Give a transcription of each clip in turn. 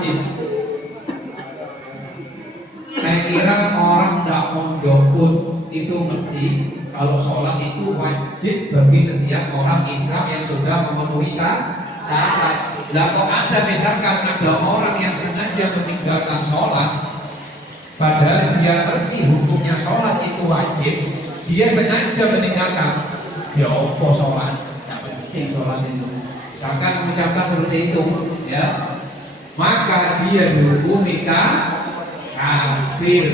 wajib. Saya kira orang tidak mondokun itu ngerti kalau sholat itu wajib bagi setiap orang Islam yang sudah memenuhi syarat. Lah kok ada misalkan ada orang yang sengaja meninggalkan sholat, padahal dia ngerti hukumnya sholat itu wajib, dia sengaja meninggalkan. Ya apa sholat? Tidak penting sholat itu. Misalkan mengucapkan seperti itu, ya, maka dia dihukumi kafir.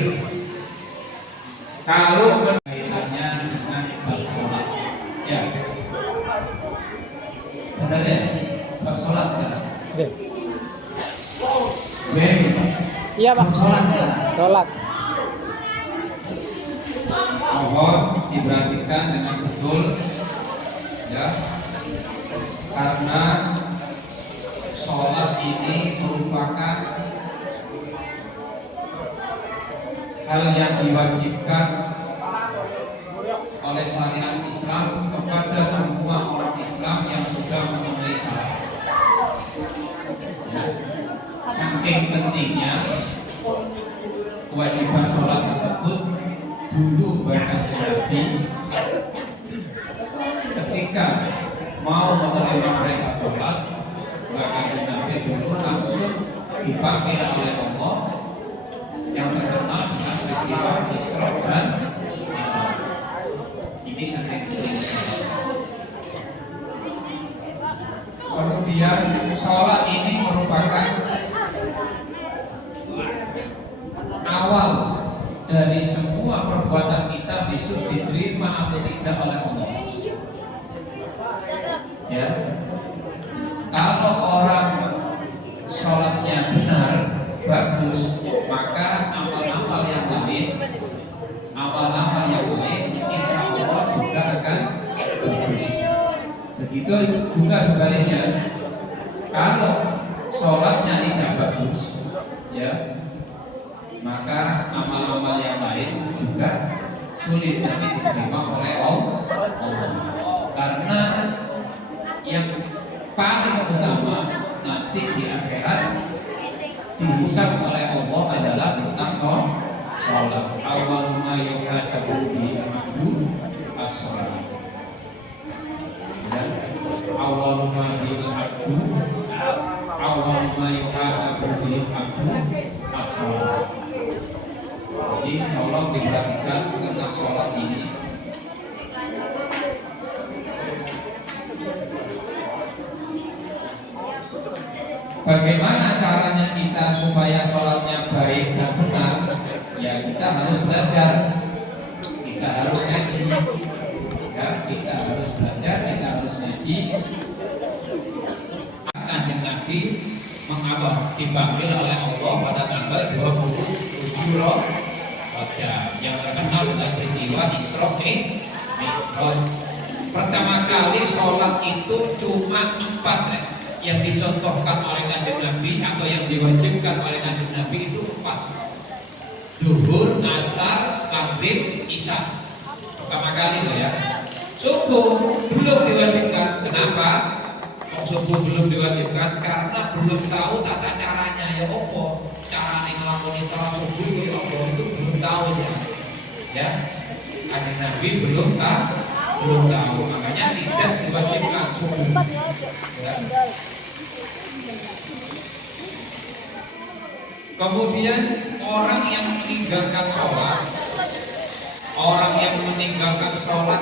Kalau kaitannya dengan bab sholat, ya, benar ya, bab sholat kan? Iya Pak. Sholat ya. Sholat. Mohon diperhatikan dengan betul, ya, karena sholat ini merupakan hal yang diwajibkan oleh syariat Islam kepada semua orang Islam yang sudah memenuhi syarat. Ya. Saking pentingnya kewajiban sholat tersebut, dulu bahkan Nabi ketika mau menerima mereka sholat, bahkan Nabi dulu langsung dipakai oleh Allah yang terkenal dengan peristiwa Isra dan Mi'raj. Ini saking pentingnya. Kemudian sholat ini merupakan awal dari semua perbuatan kita besok diterima atau tidak oleh Allah. Ya, kalau orang sholatnya benar, bagus, maka amal-amal yang lain, insya Allah juga akan bagus. Begitu juga sebaliknya, kalau sholatnya tidak bagus, ya, maka amal-amal yang lain juga sulit nanti diterima oleh Allah. Karena yang paling utama nanti di akhirat dihisab oleh Allah adalah tentang sholat. Awalnya yuhasabu bihi abdu as-sholat. Awalnya yuhasabu bihi abdu as-sholat. Jadi tolong diperhatikan tentang sholat ini. Bagaimana caranya kita supaya sholatnya baik dan benar? Ya, kita harus belajar, kita harus ngaji, ya, kita harus belajar, kita harus ngaji. Kanjeng Nabi mengapa dipanggil oleh Allah pada tanggal 27 Rajab yang terkenal dengan peristiwa Isra Mi'raj. Pertama kali sholat itu cuma 4 yang dicontohkan oleh Kanjeng Nabi atau yang diwajibkan oleh Kanjeng Nabi itu 4. Zuhur, asar, maghrib, isya. Pertama kali loh ya. Subuh belum diwajibkan. Kenapa? Subuh belum diwajibkan karena belum tahu tata caranya. Ya opo cara ngelakoni sholat subuh itu opo itu belum tahu ya. Ya, Kanjeng Nabi belum tahu, makanya tidak diwajibkan subuh. Ya. Kemudian orang yang meninggalkan sholat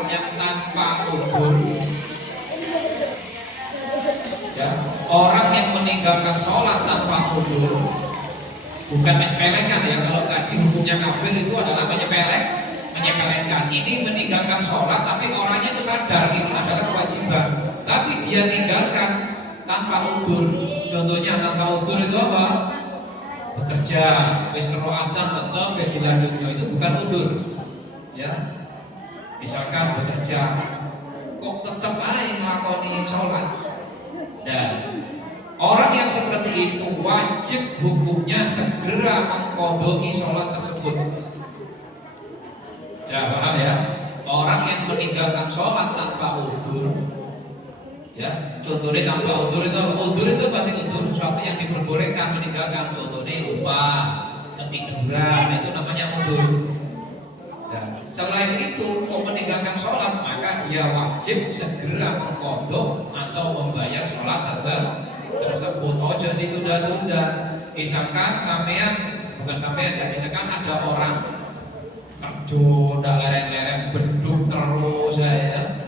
yang tanpa udzur, ya, orang yang meninggalkan sholat tanpa udzur bukan menyepelekan ya. Kalau tadi hukumnya kafir itu adalah menyepelekan. Ini meninggalkan sholat tapi orangnya itu sadar itu adalah kewajiban, tapi dia tinggalkan tanpa udzur. Contohnya tanpa udzur itu apa? Bekerja, wis keroatan tetap ya dilanjutnya, itu bukan udzur. Ya, misalkan bekerja, kok tetap aja ngelakoni sholat. Dan orang yang seperti itu wajib hukumnya segera mengqadai sholat tersebut. Ya, paham ya? Orang yang meninggalkan sholat tanpa udzur Ya, contohnya tanpa udzur itu apa? Udzur itu pasti udzur sesuatu yang diperbolehkan meninggalkan. Contohnya lupa, ketiduran, itu namanya udzur. Nah, selain itu, kalau meninggalkan sholat maka dia wajib segera mengqadha atau membayar sholat tersebut. Ojo ditunda-tunda. Misalkan sampean, bukan sampean ya, misalkan ada orang kerja, ndak leren-leren beduk terus ya.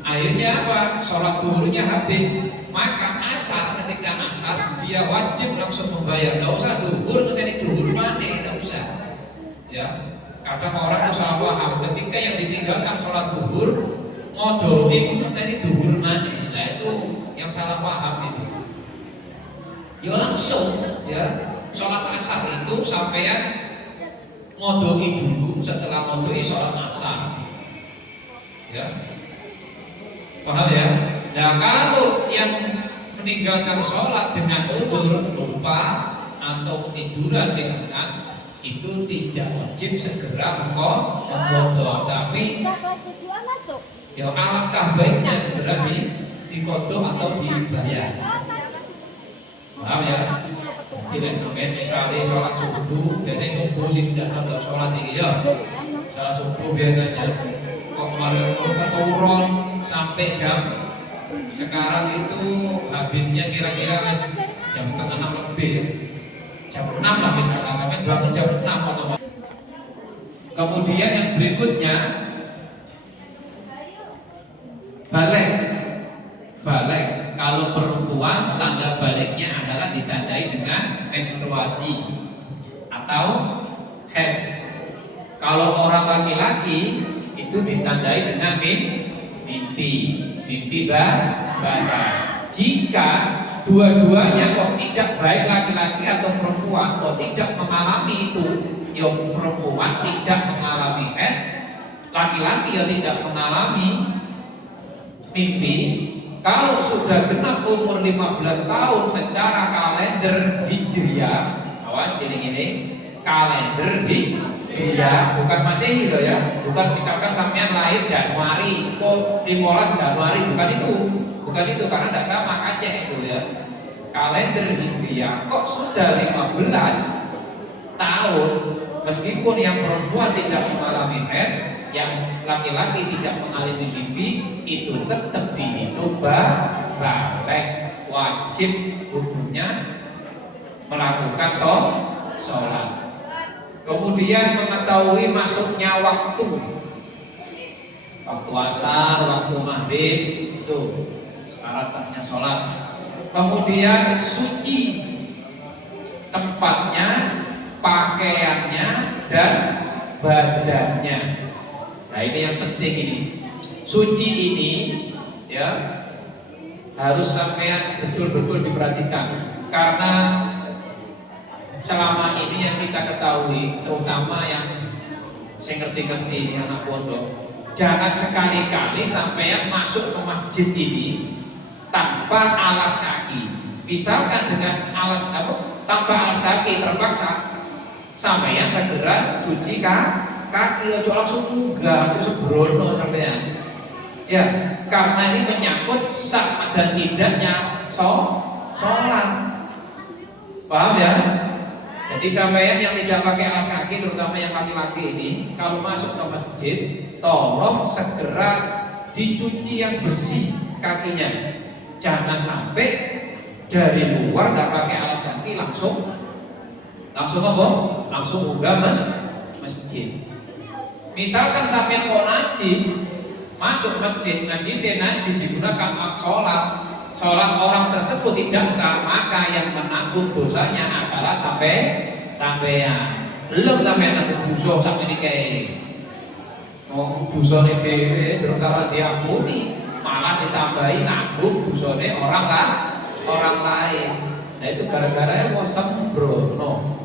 Akhirnya apa? Sholat duhurnya habis. Maka asar, ketika asar dia wajib langsung membayar. Tidak usah duhur, ketika duhur mana? Tidak usah. Ya, kadang orang itu salah paham. Ketika yang ditinggalkan sholat duhur, ngodoi itu ketika duhur mana? Nah itu yang salah paham itu. Ya langsung, ya sholat asar itu sampean ngodoi dulu. Setelah ngodoi sholat asar. Ya. Paham ya? Nah kalau yang meninggalkan sholat dengan udzur, lupa atau ketiduran misalkan, itu tidak wajib segera mengqadha, tapi ya alangkah baiknya segera diqadha atau dibayar. Paham ya? Tidak sampai misalnya sholat subuh, biasanya subuh sih tidak ada sholat ini ya. Sholat subuh biasanya kok kemarin keturun sampai jam sekarang itu habisnya kira-kira jam setengah 6 lebih, jam 6 lah misalkan, kan bangun jam 6 atau. Kemudian yang berikutnya balik. Kalau perempuan tanda baliknya adalah ditandai dengan menstruasi atau haid. Kalau orang laki-laki itu ditandai dengan mimpi basah. Jika dua-duanya kok tidak, baik laki-laki atau perempuan, kok tidak mengalami itu, ya perempuan tidak mengalami haid, laki-laki ya tidak mengalami mimpi. Kalau sudah genap umur 15 tahun secara kalender Hijriah, awas gini, kalender Hijriah, bukan Masehi loh ya, bukan misalkan sampean lahir Januari, kok 15 Januari, bukan itu karena tidak sama Aceh itu ya. Kalender Hijriah kok sudah 15 tahun, meskipun yang perempuan tidak mengalami haid, yang laki-laki tidak mengalami mimpi, itu tetap dihitung balik, wajib hukumnya melakukan sholat. Kemudian mengetahui masuknya waktu asar, waktu maghrib, itu syarat-syaratnya sholat. Kemudian suci tempatnya, pakaiannya, dan badannya. Nah ini yang penting ini. Suci ini ya harus sampean betul-betul diperhatikan, karena selama ini yang kita ketahui, terutama yang saya ngerti-ngerti anak pondok, jangan sekali-kali sampean masuk ke masjid ini tanpa alas kaki. Misalkan dengan tanpa alas kaki terpaksa, sampean segera cuci kaki, ojo langsung munggah, itu sebrono sampean. Ya, karena ini menyangkut sah dan tidaknya sholat. Paham ya? Jadi sampean yang tidak pakai alas kaki, terutama yang laki-laki ini, kalau masuk ke masjid, tolong segera dicuci yang bersih kakinya. Jangan sampai dari luar tidak pakai alas kaki langsung apa? Langsung munggah masjid. Misalkan sampean kok najis, masuk masjid, najis digunakan sholat orang tersebut tidak sah, maka yang menanggung dosanya adalah sampean. Belum sampean nanggung dosa sampai nikahi. Dosane dhewe terus diampuni, malah ditambahi nanggung dosane orang lain. Nah itu gara-gara mau sembrono.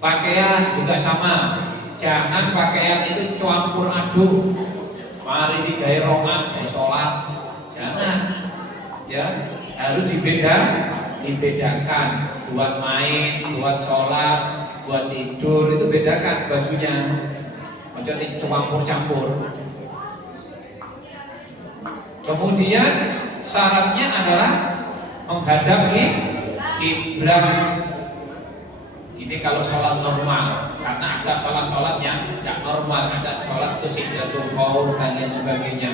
Pakaian juga sama. Jangan pakaian itu campur aduk. Mari digawe rongan gawe sholat. Jangan. Ya, harus dibedakan. Buat main, buat sholat, buat tidur itu bedakan bajunya. Jangan campur-campur. Kemudian syaratnya adalah menghadap kiblat. Ini kalau sholat normal, karena ada sholat-sholat yang tidak normal, ada sholat itu sijdatul khauf dan lain sebagainya.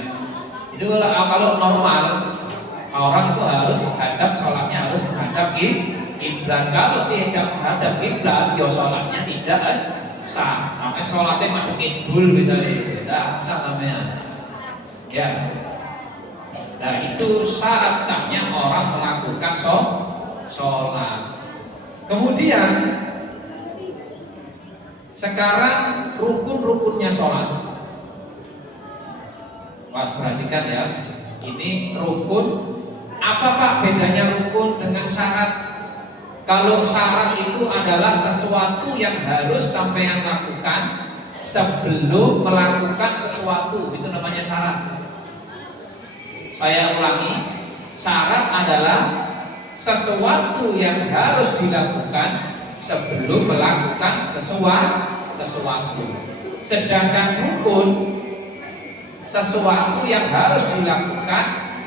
Itu kalau normal, orang itu harus menghadap, sholatnya harus menghadap kiblat. Kalau tidak menghadap kiblat, ya sholatnya tidak sah. Sampai sholatnya madhep kidul misalnya, tidak sah namanya. Ya. Nah itu syarat sahnya orang melakukan sholat. Kemudian sekarang rukun-rukunnya sholat. Mas perhatikan ya, ini rukun. Apa Pak bedanya rukun dengan syarat? Kalau syarat itu adalah sesuatu yang harus sampean lakukan sebelum melakukan sesuatu, itu namanya syarat. Saya ulangi, syarat adalah sesuatu yang harus dilakukan sebelum melakukan sesuatu. Sedangkan rukun sesuatu yang harus dilakukan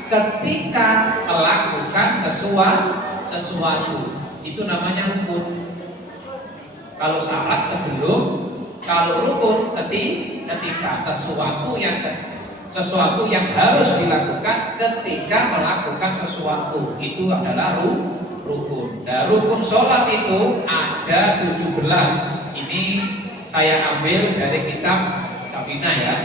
ketika melakukan sesuatu. Itu namanya rukun. Kalau syarat sebelum, kalau rukun ketika sesuatu yang harus dilakukan ketika melakukan sesuatu, itu adalah rukun. Nah, rukun sholat itu ada 17. Ini saya ambil dari kitab Safina ya.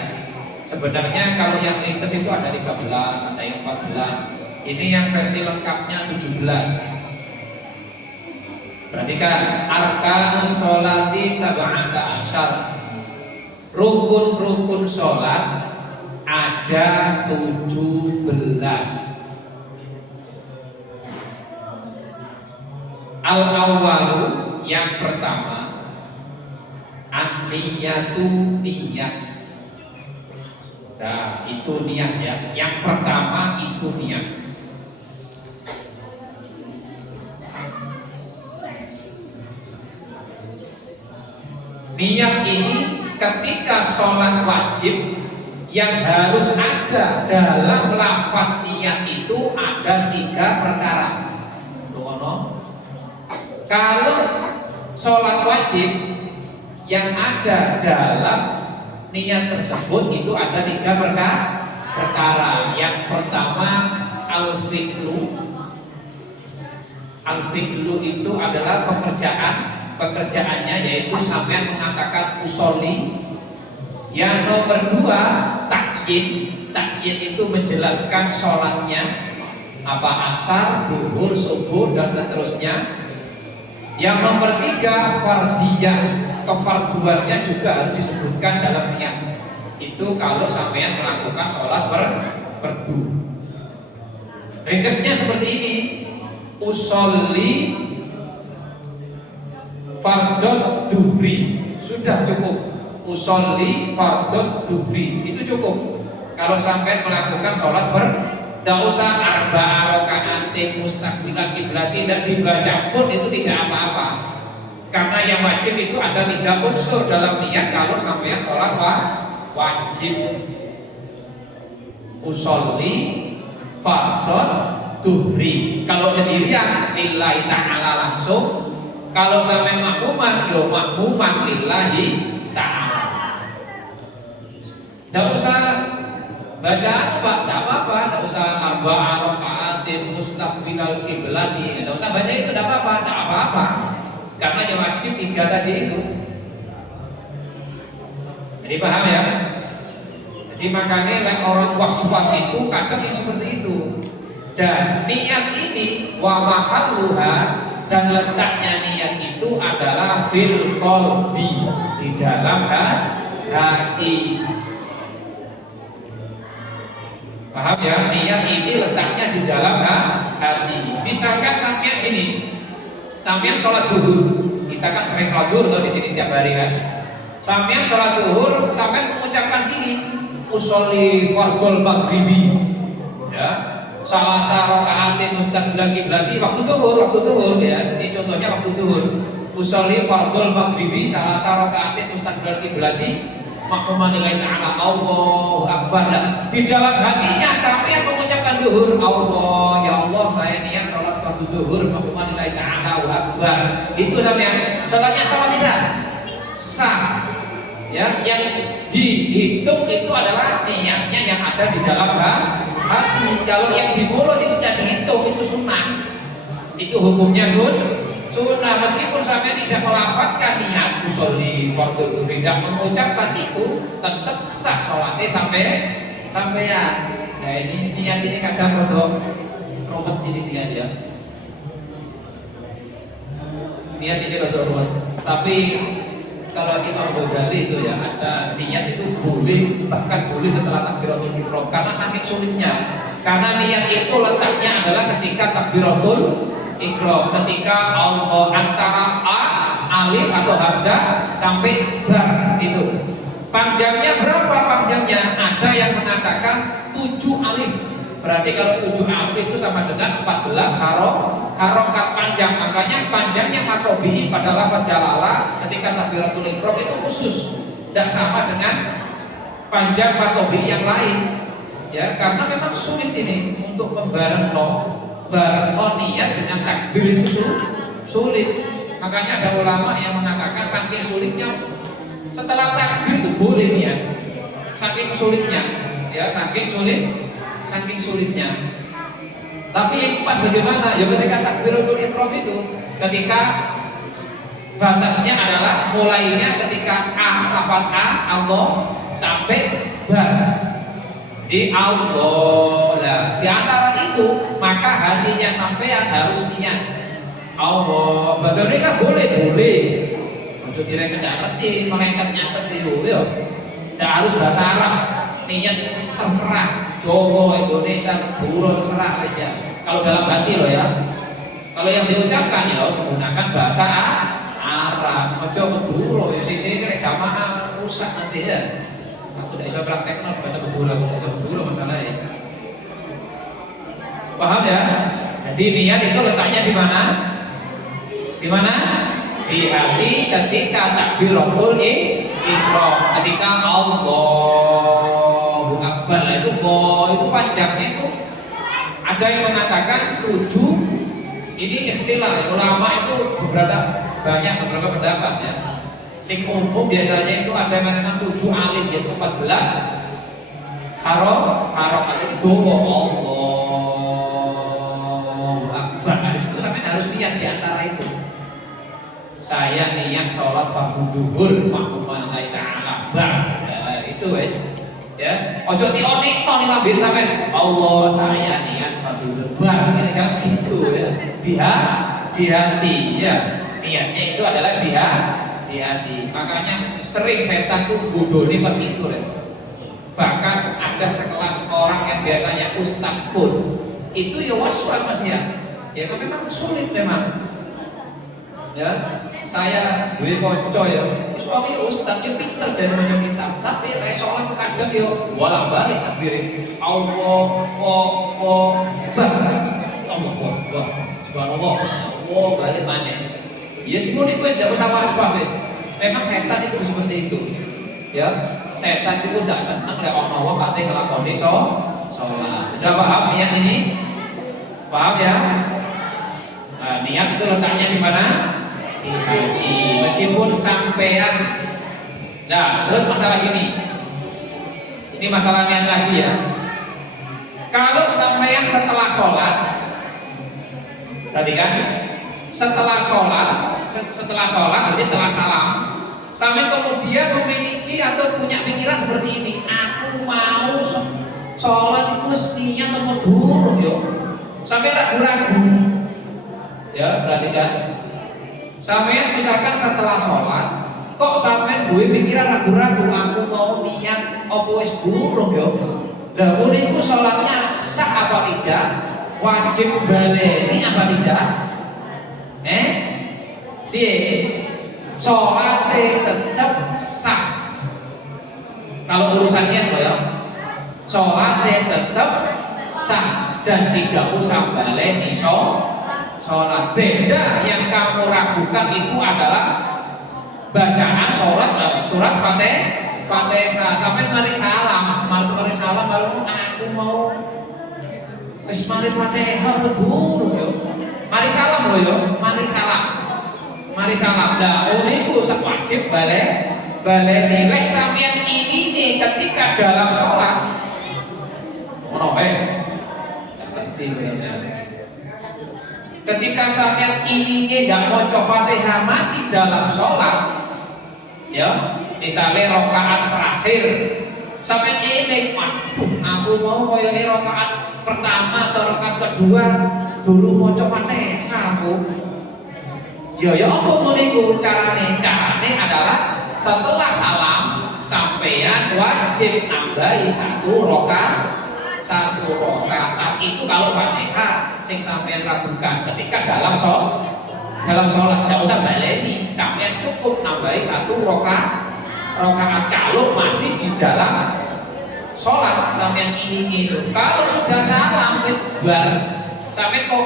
Sebenarnya kalau yang ringkas itu ada 13, ada yang 14. Ini yang versi lengkapnya 17. Perhatikan, arkanus sholati sab'ata asyar. Rukun-rukun sholat ada 17. Al-awwalu, yang pertama, an-niyatu, niat. Nah, itu niat ya. Yang pertama itu niat. Niat ini ketika sholat wajib yang harus ada dalam lafaz niat itu ada 3 perkara. Kalau sholat wajib yang ada dalam niat tersebut itu ada 3 perkara. Yang pertama al-fi'lu. Al-fi'lu itu adalah pekerjaannya, yaitu sampai mengatakan usolli. Yang nomor 2 takyin. Takyin itu menjelaskan sholatnya, apa asar, duhur, subuh dan seterusnya. Yang nomor 3 fardiyah, kefarduannya juga harus disebutkan dalam niat. Itu kalau sampean melakukan sholat fardu. Ringkasnya seperti ini, usolli fardot duhri, sudah cukup. Usolli fardot duhri, itu cukup. Kalau sampean melakukan sholat tidak usah arba'a raka'atin mustaqbilan kiblat, tidak dibaca pun itu tidak apa-apa. Karena yang wajib itu ada 3 unsur dalam niat kalau sampean sholat wajib. Usolli fardot duhri. Kalau sendirian lillahi ta'ala langsung. Kalau sampai makmuman, yo makmuman lillahi ta'ala. Tidak usah baca apa, tidak apa-apa. Tidak usah arba'a raka'atin mustaqbilal kiblati, tidak usah baca itu, tidak apa-apa, tidak apa-apa. Karena yang wajib 3 tadi itu. Jadi paham ya? Jadi makanya orang was-was itu kadang yang seperti itu. Dan niat ini wa mahalluha, dan letaknya niat itu adalah fil qalbi, di dalam hati. Paham ya? Niat ini letaknya di dalam hati. Misalkan sampean gini, sampean sholat duhur, kita kan sering sholat duhur di sini setiap hari kan. Sampean sholat duhur, sampean mengucapkan gini, usolli fardhul maghribi, ya, salasa raka'atin mustaqbilan kiblati, waktu duhur ya. Ini contohnya waktu duhur. Usolli fardhul maghribi salasa raka'atin mustaqbilan kiblati, makmuman lillahi ta'ala, Allahu akbar. Di dalam hatinya zuhur, Allah, ya Allah saya niat sholat fardu zuhur, Alhamdulillah ta'ala wa akbar. Itu namanya sholatnya sah tidak? Sah. Ya, yang dihitung itu adalah niatnya yang ada di dalam hati. Kalau yang di mulut itu tidak dihitung, itu sunnah. Itu hukumnya sunnah. Meskipun sampai tidak melafadzkan niat usolli fardu zuhur, tidak mengucapkan itu, tetap sah sholatnya sampai ya. Nah ini niat ini kadang untuk rumet ini niat ya. Niat ini untuk rumet. Tapi kalau Imam Ghazali itu ya ada niat itu boleh, bahkan boleh setelah takbiratul ihram karena saking sulitnya. Karena niat itu letaknya adalah ketika takbiratul ihram, ketika Allah antara alif atau hamzah sampai bar itu. Panjangnya berapa panjangnya? Ada yang mengatakan 7 alif. Berarti kalau 7 alif itu sama dengan 14 harokat panjang. Makanya panjangnya matobi pada lafaz jalalah ketika takbiratul ihram itu khusus, tidak sama dengan panjang matobi yang lain. Ya, karena memang sulit ini untuk membarengno niat dengan takbir itu sulit. Makanya ada ulama yang mengatakan saking sulitnya setelah takbir itu boleh niat. Saking sulitnya, ya saking sulitnya. Tapi yang pas bagaimana? Ya ketika takbiratul ihram itu, ketika batasnya adalah mulainya ketika lafaz Allah sampai bar di Allah. Nah, di antara itu maka hatinya sampean harus niat Allah. Bahasa Indonesia boleh. Untuk direket nyatet, melengket nyatet itu, ya. Tidak harus bahasa Arab. Niat terserah. Jawa, Indonesia, Madura terserah aja. Kalau dalam hati loh ya. Kalau yang diucapkan ya menggunakan bahasa Arab. Ojo Madura, ya sisi kayak jamaah rusak nanti ya. Aku tidak bisa praktek bahasa Madura masalahnya. Paham ya? Jadi niat itu letaknya di mana? Di mana? Di hati ketika takbiratul ihram, ketika Allahu Akbar. Itu itu panjangnya itu ada yang mengatakan 7. Ini ikhtilaf ulama itu banyak beberapa pendapat ya. Sing umum biasanya itu ada yang mengatakan 7 alif yaitu 14 harokat itu Allahu Akbar. Harus itu sampai harus niat di antara itu. Saya niat sholat fardu zuhur Alhamdulillah ta'ala bar. Itu wes ya. Ojo dionik no nih mabir sampai Allah saya niat fardu zuhur bar. Ini jangan gitu ya. Di hati ya. Niatnya itu adalah di hati. Makanya sering setan tuh bodoni pas itu ya. Bahkan ada sekelas orang yang biasanya ustaz pun itu ya was-was mas ya. Ya itu memang sulit memang. Ya, saya duwe kanca ya. Suami ustaz ya pinter jan maca kitab, tapi nek salat kadang yo bolak-balik takbire. Allah subhanallah. Allah balik maneh. Ya semua itu tidak usah was-was wis. Memang setan itu seperti itu. Ya, setan itu tidak senang lek Allah kate nglakoni salat. Sudah paham niat ini? Paham ya? Nah, niat itu letaknya di mana? Di hati. Meskipun sampean. Nah, terus masalah ini masalahnya lagi ya. Kalau sampean setelah sholat, tadi kan setelah sholat berarti setelah salam, sampai kemudian memiliki atau punya pikiran seperti ini, aku mau sholat itu niat atau durung yo, sampai ragu-ragu, ya perhatikan. Sampai misalkan setelah sholat, kok sampai duwe pikiran ragu-ragu, aku mau niat apa wis durung yo. Lah niku sholatnya sah apa tidak? Wajib baleni apa tidak? Sholatnya tetap sah. Kalau urusannya loh ya, sholatnya tetap sah dan tidak usah baleni sholat. Beda yang kamu ragukan itu adalah bacaan surat Fatihah sampai mari salam baru aku mau Wis mari Fatihah betul yo. Mari salam lho yo, mari salam. Mari salam. Lah niku sak wajib baleni lek sampeyan ini ketika dalam sholat. Ono penting ya. Ketika sampeyan ini ndak maca Fatihah masih dalam sholat, ya, misalnya rakaat terakhir, sampeyan eling, aku mau koyo rakaat pertama atau rakaat kedua dulu maca Fatihah aku. Ya apa niku carane? Carane adalah setelah salam sampeyan wajib nambahi satu rakaat. Itu kalau Fatihah sing sampeyan ragukan ketika dalam sholat nggak usah baleni, sampeyan cukup nambahi satu rakaat kalau masih di dalam sholat sampeyan ini itu. Kalau sudah salam wis bar sampeyan kok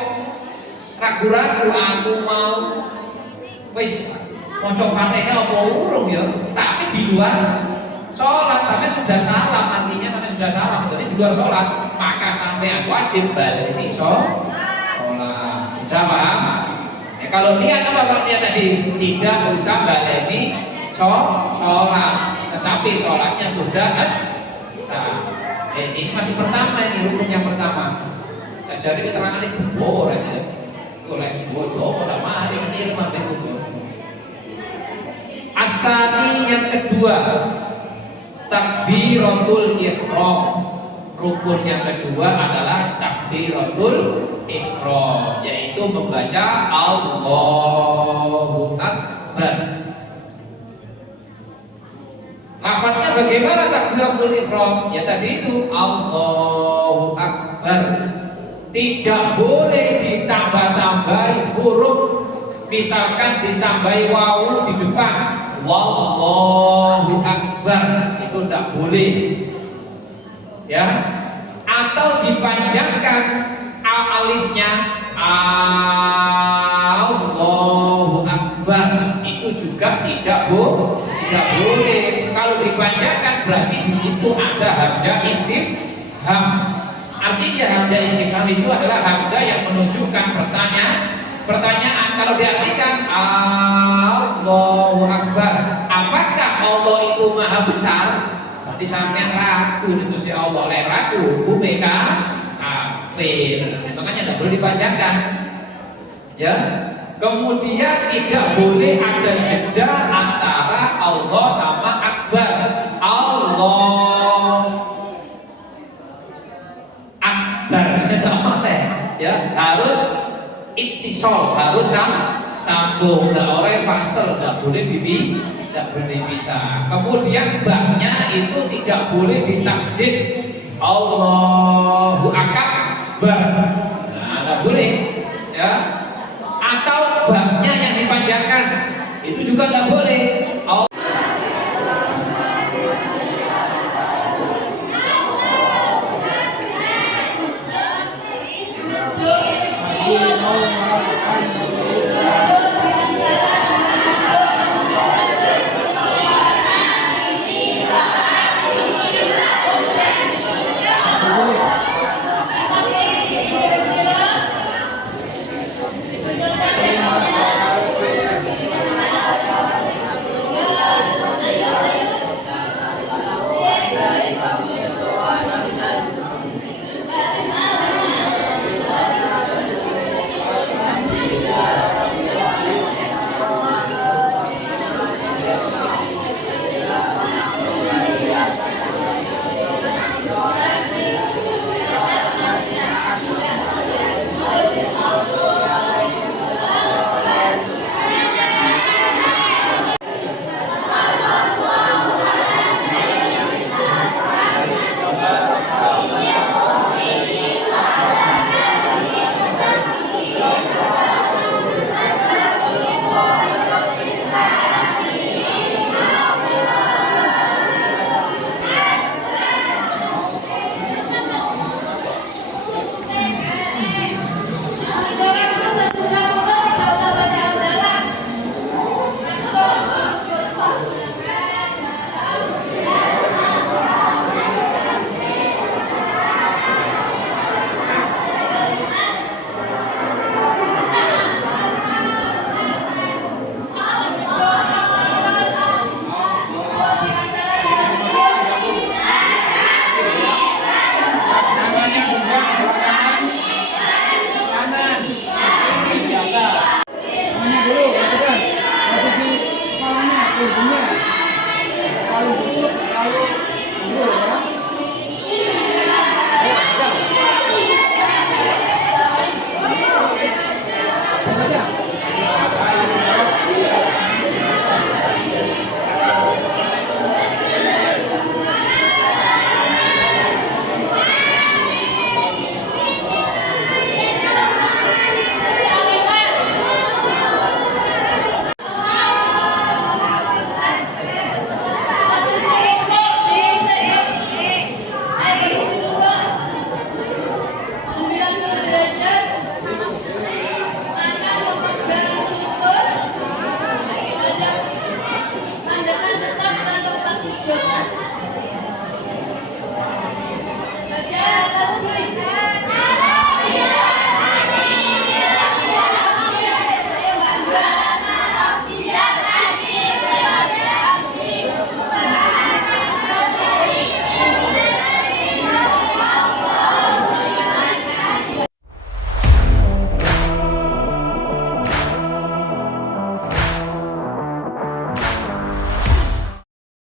ragu-ragu aku mau wis maca Fatihah apa urung ya, tapi di luar sholat sampai sudah salam, artinya sampai sudah salam, jadi di luar sholat, maka sampai wajib baleni sholat. Sudah paham? Ya, kalau niat apa niat tadi tidak usah baleni sholat, tetapi sholatnya sudah sah. Ini masih pertama, ini rukun yang pertama. Nah, jadi keterangan itu boleh ya. Boleh bodoh, tidak mari ini rumah itu. Asani yang kedua, takbiratul ihram. Rukun yang kedua adalah takbiratul ihram, yaitu membaca Allahu Akbar. Lafadznya bagaimana takbiratul ihram? Ya tadi itu Allahu Akbar. Tidak boleh ditambah-tambahi huruf, misalkan ditambahi wawu di depan, Wallahu Akbar, itu tidak boleh, ya. Atau dipanjangkan alifnya Allahu Akbar, itu juga tidak boleh. Kalau dipanjangkan berarti di situ ada hamzah istifham. Artinya hamzah istifham itu adalah hamzah yang menunjukkan pertanyaan. Kalau diartikan Allahu Akbar, apakah Allah itu maha besar? Berarti sampean ragu itu si Allah, ragu hukume kafir. Makanya tidak boleh dipanjangkan. Ya. Kemudian tidak boleh ada jeda antara Allah sama Akbar. Allah Akbar, ya, harus ittisal, harus sambung, tidak oleh fasal, tidak boleh dipisah. Kemudian baknya itu tidak boleh ditasdid Allahu Akbar,